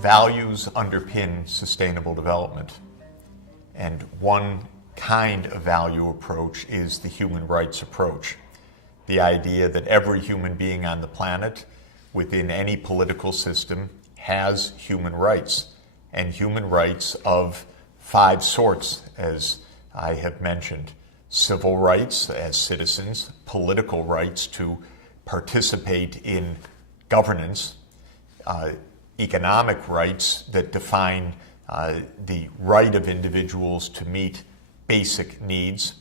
Values underpin sustainable development, and one kind of value approach is the human rights approach. The idea that every human being on the planet, within any political system, has human rights, and human rights of 5 sorts, as I have mentioned. Civil rights as citizens, political rights to participate in governance, economic rights that define the right of individuals to meet basic needs,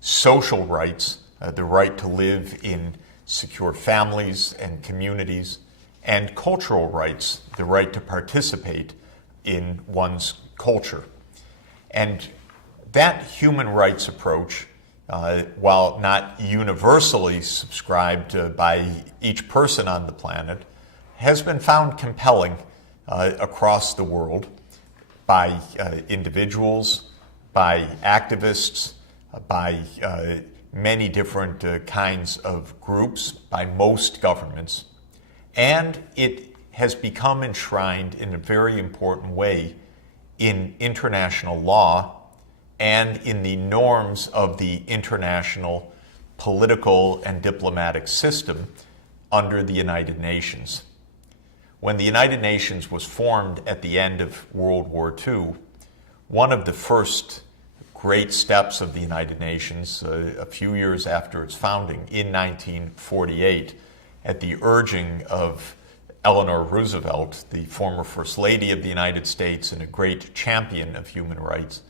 social rights, the right to live in secure families and communities, and cultural rights, the right to participate in one's culture. And that human rights approach, while not universally subscribed by each person on the planet, has been found compelling across the world by individuals, by activists, by many different kinds of groups, by most governments. And it has become enshrined in a very important way in international law and in the norms of the international political and diplomatic system under the United Nations. When the United Nations was formed at the end of World War II, one of the first great steps of the United Nations, a few years after its founding in 1948, at the urging of Eleanor Roosevelt, the former First Lady of the United States and a great champion of human rights,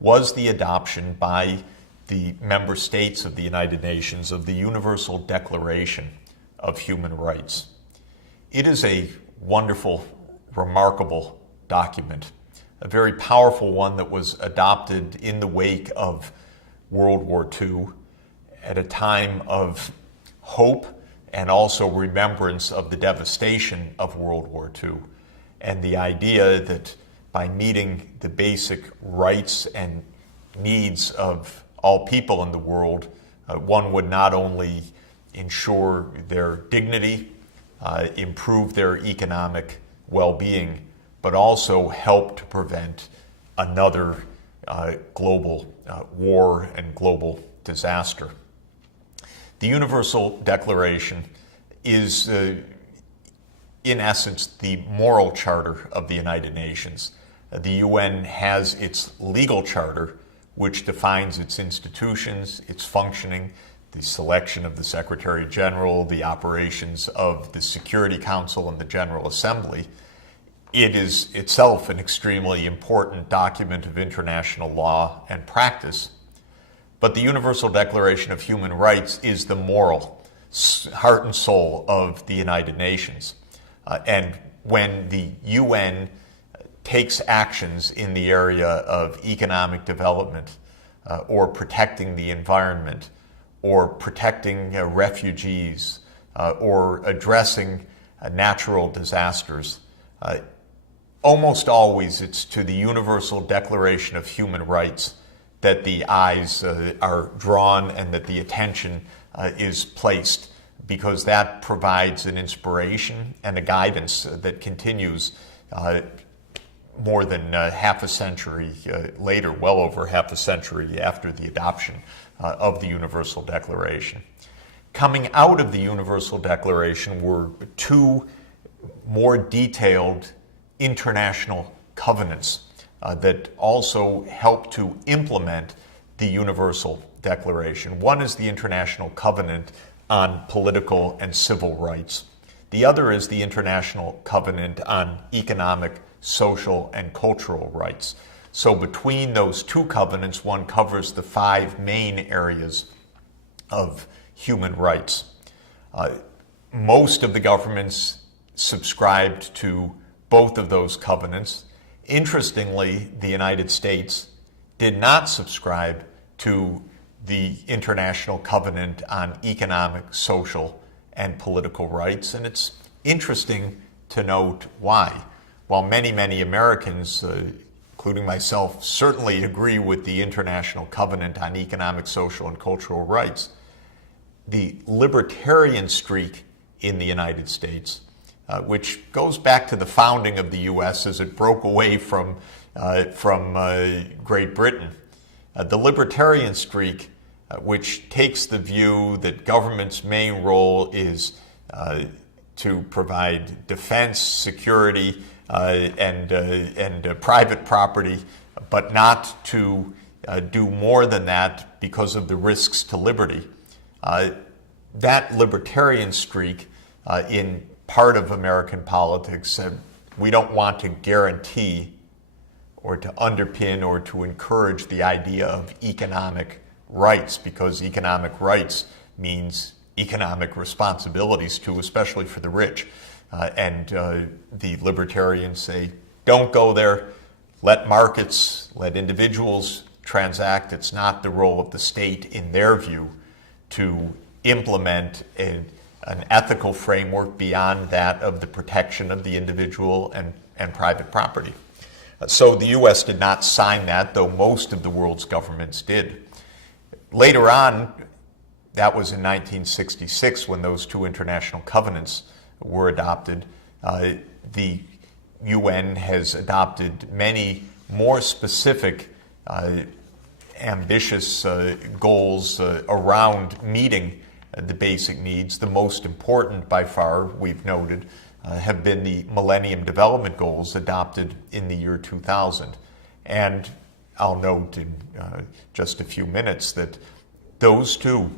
was the adoption by the member states of the United Nations of the Universal Declaration of Human Rights. It is a wonderful, remarkable document, a very powerful one that was adopted in the wake of World War II at a time of hope and also remembrance of the devastation of World War II, and the idea that by meeting the basic rights and needs of all people in the world, one would not only ensure their dignity, improve their economic well-being, but also help to prevent another global war and global disaster. The Universal Declaration is, in essence, the moral charter of the United Nations. The UN has its legal charter, which defines its institutions, its functioning, the selection of the Secretary General, the operations of the Security Council and the General Assembly. It is itself an extremely important document of international law and practice. But the Universal Declaration of Human Rights is the moral heart and soul of the United Nations. And when the UN takes actions in the area of economic development or protecting the environment or protecting refugees or addressing natural disasters, almost always it's to the Universal Declaration of Human Rights that the eyes are drawn and that the attention is placed, because that provides an inspiration and a guidance that continues more than half a century later, well over half a century after the adoption of the Universal Declaration. Coming out of the Universal Declaration were 2 more detailed international covenants that also help to implement the Universal Declaration. One is the International Covenant on Political and Civil Rights. The other is the International Covenant on Economic, Social, and Cultural Rights. So between those 2 covenants, one covers the 5 main areas of human rights. Most of the governments subscribed to both of those covenants. Interestingly, the United States did not subscribe to the International Covenant on Economic, Social, and Political Rights, and it's interesting to note why. While many, many Americans, including myself, certainly agree with the International Covenant on Economic, Social, and Cultural Rights, the libertarian streak in the United States, which goes back to the founding of the U.S. as it broke away from Great Britain. The libertarian streak, which takes the view that government's main role is to provide defense, security, and private property, but not to do more than that because of the risks to liberty. That libertarian streak in part of American politics said we don't want to guarantee or to underpin or to encourage the idea of economic rights, because economic rights means economic responsibilities too, especially for the rich. And the libertarians say, don't go there, let markets, let individuals transact. It's not the role of the state, in their view, to implement an ethical framework beyond that of the protection of the individual and private property. So the U.S. did not sign that, though most of the world's governments did. Later on, that was in 1966 when those two international covenants were adopted. The UN has adopted many more specific, ambitious goals around meeting the basic needs. The most important by far, we've noted, have been the Millennium Development Goals adopted in the year 2000. And I'll note in just a few minutes that those two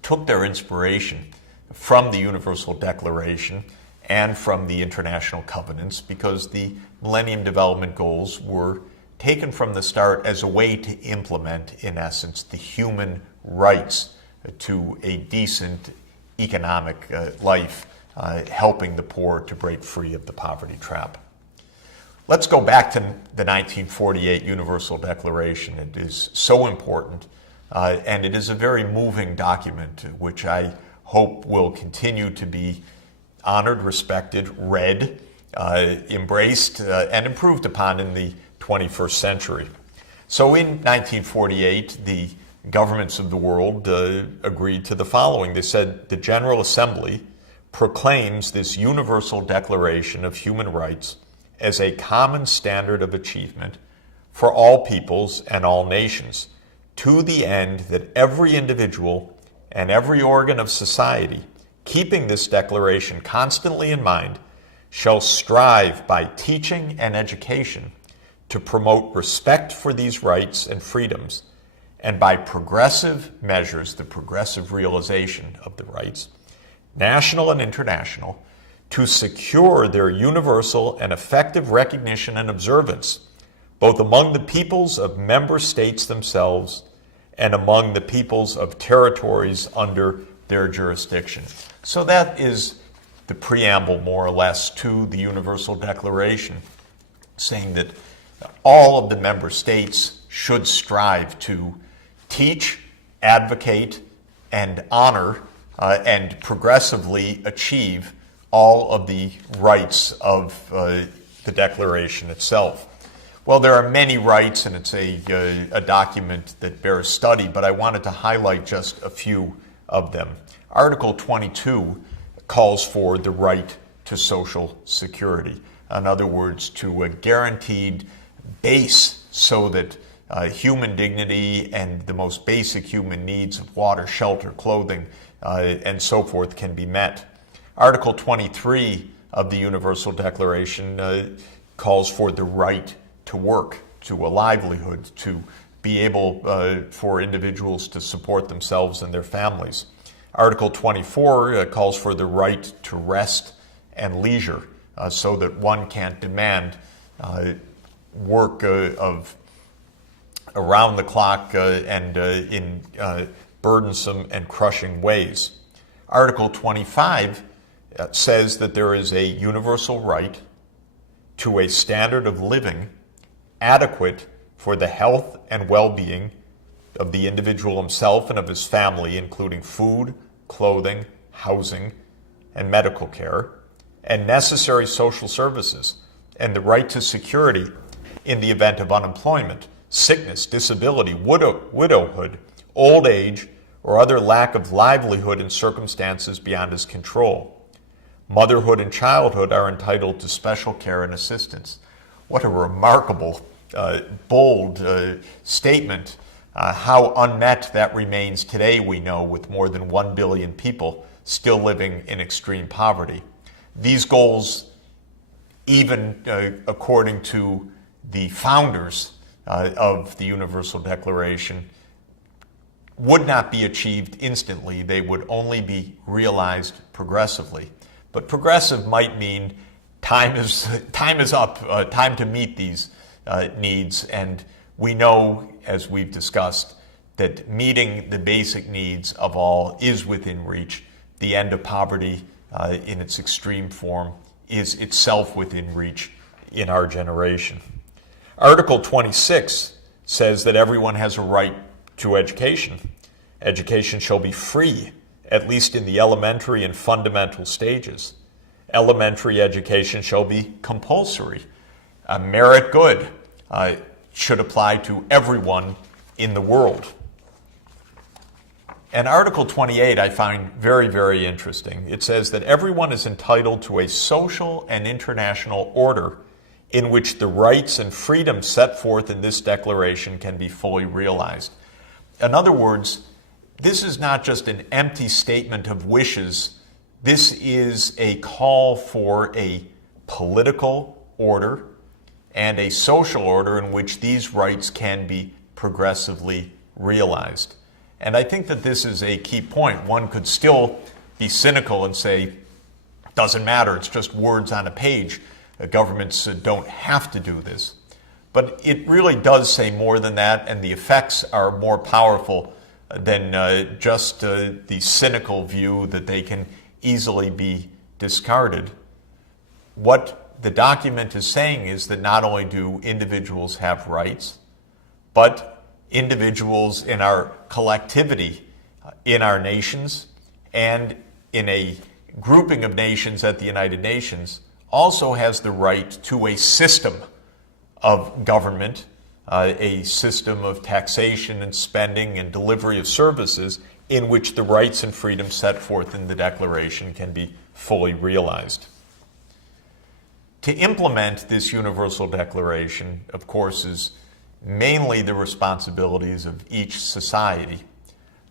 took their inspiration from the Universal Declaration and from the international covenants, because the Millennium Development Goals were taken from the start as a way to implement, in essence, the human rights to a decent economic life, helping the poor to break free of the poverty trap. Let's go back to the 1948 Universal Declaration. It is so important, and it is a very moving document, which I hope will continue to be honored, respected, read, embraced, and improved upon in the 21st century. So in 1948, the governments of the world agreed to the following. They said, the General Assembly proclaims this Universal Declaration of Human Rights as a common standard of achievement for all peoples and all nations, to the end that every individual and every organ of society, keeping this declaration constantly in mind, shall strive by teaching and education to promote respect for these rights and freedoms, and by progressive measures, the progressive realization of the rights, national and international, to secure their universal and effective recognition and observance, both among the peoples of member states themselves and among the peoples of territories under their jurisdiction. So that is the preamble, more or less, to the Universal Declaration, saying that all of the member states should strive to teach, advocate, and honor and progressively achieve all of the rights of the Declaration itself. Well, there are many rights, and it's a document that bears study, but I wanted to highlight just a few of them. Article 22 calls for the right to social security. In other words, to a guaranteed base so that human dignity and the most basic human needs of water, shelter, clothing, and so forth can be met. Article 23 of the Universal Declaration calls for the right to work, to a livelihood, to be able for individuals to support themselves and their families. Article 24 calls for the right to rest and leisure, so that one can't demand work of around the clock and in burdensome and crushing ways. Article 25 says that there is a universal right to a standard of living adequate for the health and well-being of the individual himself and of his family, including food, clothing, housing, and medical care, and necessary social services, and the right to security in the event of unemployment, sickness, disability, widowhood, old age, or other lack of livelihood in circumstances beyond his control. Motherhood and childhood are entitled to special care and assistance. What a remarkable, bold statement. How unmet that remains today, we know, with more than 1 billion people still living in extreme poverty. These goals, even according to the founders of the Universal Declaration, would not be achieved instantly. They would only be realized progressively. But progressive might mean time is up, time to meet these needs. And we know, as we've discussed, that meeting the basic needs of all is within reach. The end of poverty in its extreme form is itself within reach in our generation. Article 26 says that everyone has a right to education. Education shall be free, at least in the elementary and fundamental stages. Elementary education shall be compulsory. Merit good should apply to everyone in the world. And Article 28 I find very, very interesting. It says that everyone is entitled to a social and international order in which the rights and freedoms set forth in this declaration can be fully realized. In other words, this is not just an empty statement of wishes. This is a call for a political order and a social order in which these rights can be progressively realized. And I think that this is a key point. One could still be cynical and say, doesn't matter, it's just words on a page. Governments don't have to do this. But it really does say more than that, and the effects are more powerful than just the cynical view that they can easily be discarded. What the document is saying is that not only do individuals have rights, but individuals in our collectivity, in our nations, and in a grouping of nations at the United Nations, also has the right to a system of government, a system of taxation and spending and delivery of services in which the rights and freedoms set forth in the Declaration can be fully realized. To implement this Universal Declaration, of course, is mainly the responsibilities of each society.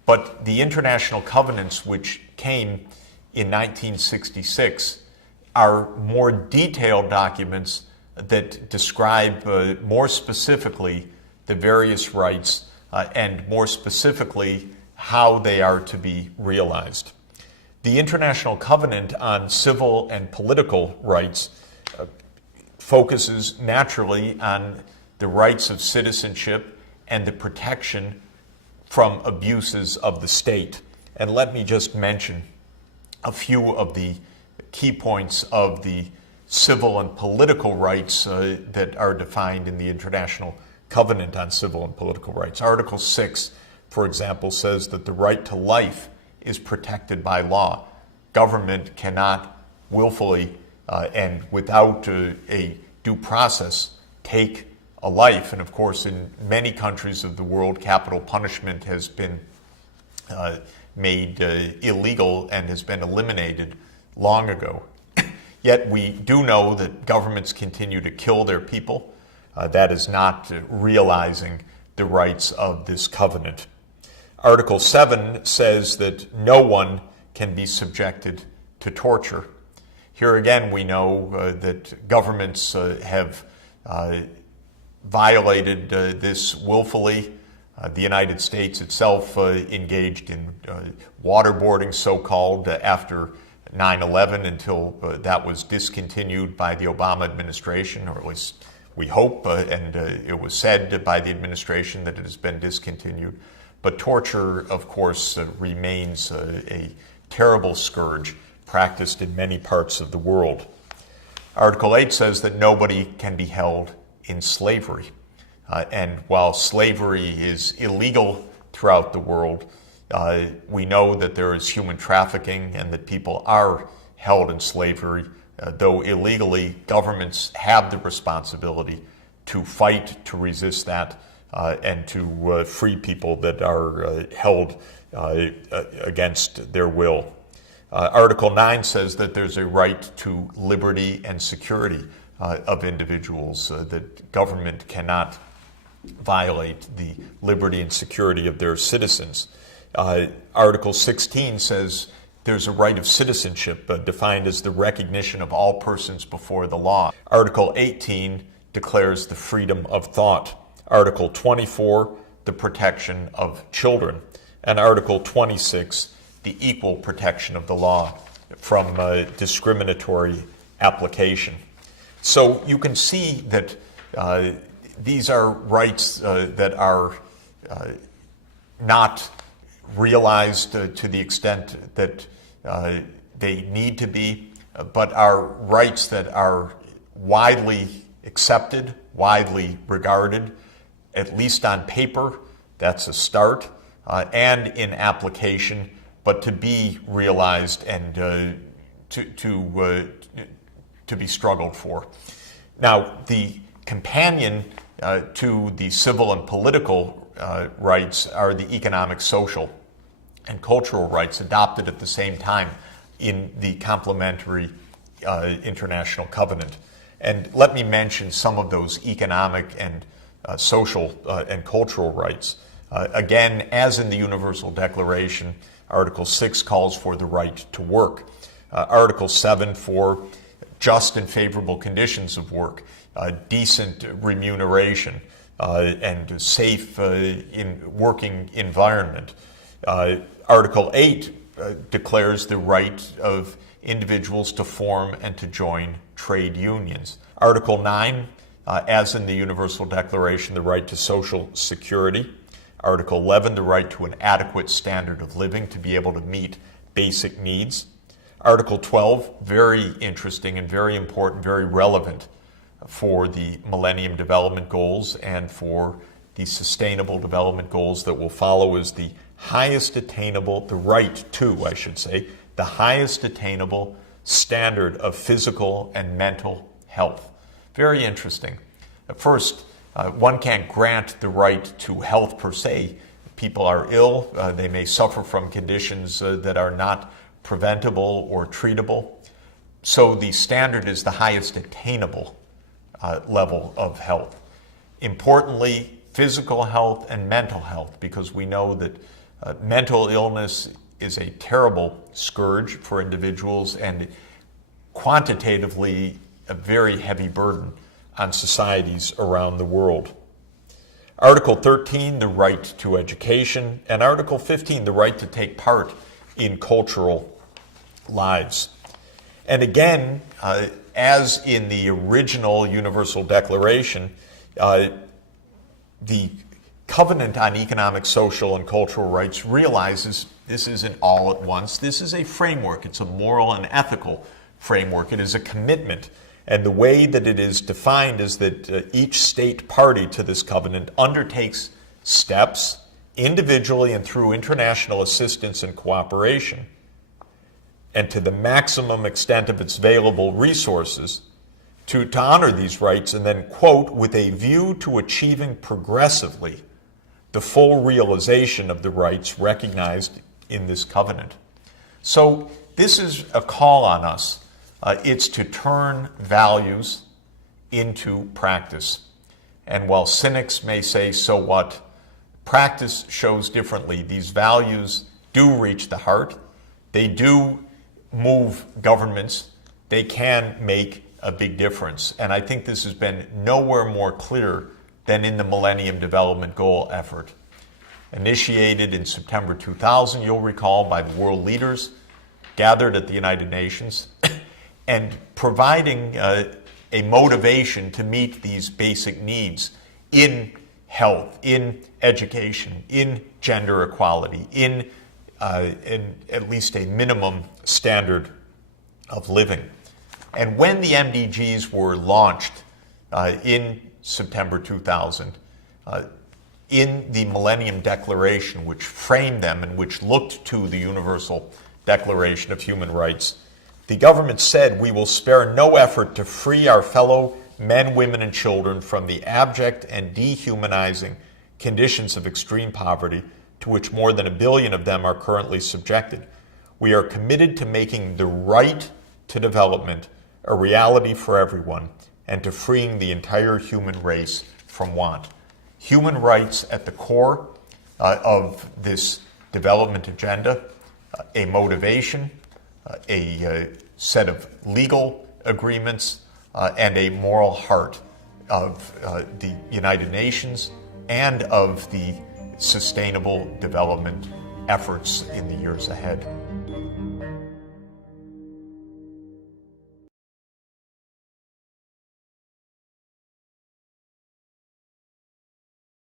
But the international covenants which came in 1966 are more detailed documents that describe more specifically the various rights and more specifically how they are to be realized. The International Covenant on Civil and Political Rights focuses naturally on the rights of citizenship and the protection from abuses of the state. And let me just mention a few of the key points of the civil and political rights that are defined in the International Covenant on Civil and Political Rights. Article 6, for example, says that the right to life is protected by law. Government cannot willfully and without a due process take a life. And of course, in many countries of the world, capital punishment has been made illegal and has been eliminated long ago. Yet we do know that governments continue to kill their people. That is not realizing the rights of this covenant. Article 7 says that no one can be subjected to torture. Here again, we know that governments have violated this willfully. The United States itself engaged in waterboarding, so-called, after 9/11 until that was discontinued by the Obama administration, or at least we hope, and it was said by the administration that it has been discontinued. But torture, of course, remains a terrible scourge practiced in many parts of the world. Article 8 says that nobody can be held in slavery. And while slavery is illegal throughout the world, we know that there is human trafficking and that people are held in slavery. Though illegally, governments have the responsibility to fight to resist that and to free people that are held against their will. Article 9 says that there's a right to liberty and security of individuals, that government cannot violate the liberty and security of their citizens. Article 16 says there's a right of citizenship defined as the recognition of all persons before the law. Article 18 declares the freedom of thought. Article 24, the protection of children. And Article 26, the equal protection of the law from discriminatory application. So you can see that these are rights that are not realized to the extent that they need to be, but are rights that are widely accepted, widely regarded, at least on paper. That's a start, and in application, but to be realized and to be struggled for. Now, the companion to the civil and political rights are the economic, social, and cultural rights adopted at the same time in the complementary international covenant. And let me mention some of those economic and social and cultural rights. Again, as in the Universal Declaration, Article 6 calls for the right to work. Article 7 for just and favorable conditions of work, decent remuneration, and safe working environment. Article 8 declares the right of individuals to form and to join trade unions. Article 9, as in the Universal Declaration, the right to social security. Article 11, the right to an adequate standard of living to be able to meet basic needs. Article 12, very interesting and very important, very relevant for the Millennium Development Goals and for the Sustainable Development Goals that will follow, is the highest attainable, the right to, I should say, the highest attainable standard of physical and mental health. Very interesting. First, one can't grant the right to health per se. People are ill, they may suffer from conditions that are not preventable or treatable. So the standard is the highest attainable level of health. Importantly, physical health and mental health, because we know that mental illness is a terrible scourge for individuals and quantitatively a very heavy burden on societies around the world. Article 13, the right to education, and Article 15, the right to take part in cultural lives. And again, as in the original Universal Declaration, the Covenant on Economic, Social, and Cultural Rights realizes this isn't all at once. This is a framework. It's a moral and ethical framework. It is a commitment. And the way that it is defined is that each state party to this covenant undertakes steps individually and through international assistance and cooperation, and to the maximum extent of its available resources, to honor these rights, and then, quote, with a view to achieving progressively the full realization of the rights recognized in this covenant. So this is a call on us. It's to turn values into practice. And while cynics may say, so what, practice shows differently. These values do reach the heart. They do move governments. They can make a big difference. And I think this has been nowhere more clear than in the Millennium Development Goal effort. Initiated in September 2000, you'll recall, by the world leaders gathered at the United Nations, and providing a motivation to meet these basic needs in health, in education, in gender equality, in at least a minimum standard of living. And when the MDGs were launched in September 2000, in the Millennium Declaration, which framed them and which looked to the Universal Declaration of Human Rights, the government said, we will spare no effort to free our fellow men, women, and children from the abject and dehumanizing conditions of extreme poverty, to which more than 1 billion of them are currently subjected. We are committed to making the right to development a reality for everyone and to freeing the entire human race from want. Human rights at the core of this development agenda, a motivation, a set of legal agreements, and a moral heart of the United Nations and of the sustainable development efforts in the years ahead.